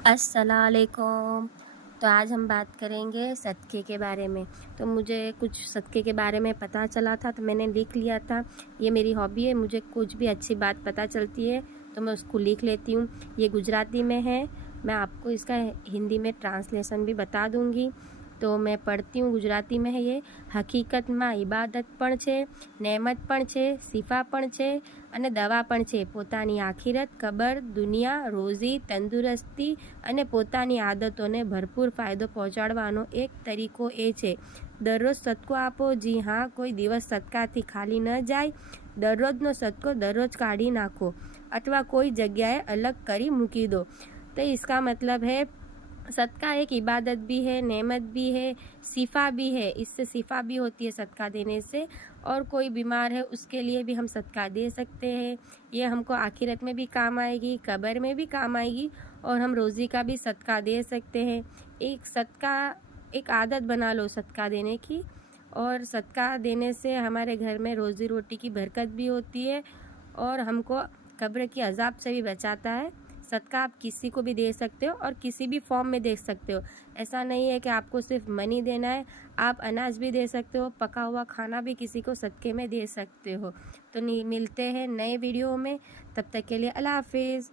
अस्सलामुअलैकुम। तो आज हम बात करेंगे सदक़े के बारे में। तो मुझे कुछ सदक़े के बारे में पता चला था तो मैंने लिख लिया था। ये मेरी हॉबी है, मुझे कुछ भी अच्छी बात पता चलती है तो मैं उसको लिख लेती हूँ। ये गुजराती में है, मैं आपको इसका हिंदी में ट्रांसलेशन भी बता दूँगी। तो मैं पढ़ती हूँ, गुजराती में है ये। હકીકતમાં ઇબાદત પણ છે, નેમત પણ છે, શિફા પણ છે અને દવા પણ છે. પોતાની આખિરત, કબર, દુનિયા, રોઝી, તંદુરસ્તી અને પોતાની આદતોને ભરપૂર ફાયદો પહોંચાડવાનો એક તરીકો એ છે. દરરોજ સદકો આપો. જી હા, કોઈ દિવસ સદકાથી ખાલી ન જાય. દરરોજનો સદકો દરરોજ કાઢી નાખો अथवा कोई जगह अलग करी मूकी दो. तो इसका मतलब है सदका एक इबादत भी है, नेमत भी है, शिफा भी है. इससे शिफा भी होती है सदका देने से, और कोई बीमार है उसके लिए भी हम सदका दे सकते हैं. ये हमको आखिरत में भी काम आएगी, कब्र में भी काम आएगी, और हम रोज़ी का भी सदका दे सकते हैं. एक सदका, एक आदत बना लो सदका देने की, और सदका देने से हमारे घर में रोज़ी रोटी की बरकत भी होती है और हमको कब्र की अजाब से भी बचाता है. सदका आप किसी को भी दे सकते हो और किसी भी फॉर्म में दे सकते हो. ऐसा नहीं है कि आपको सिर्फ मनी देना है, आप अनाज भी दे सकते हो, पका हुआ खाना भी किसी को सदके में दे सकते हो. तो मिलते हैं नए वीडियो में, तब तक के लिए अल्लाह हाफिज़.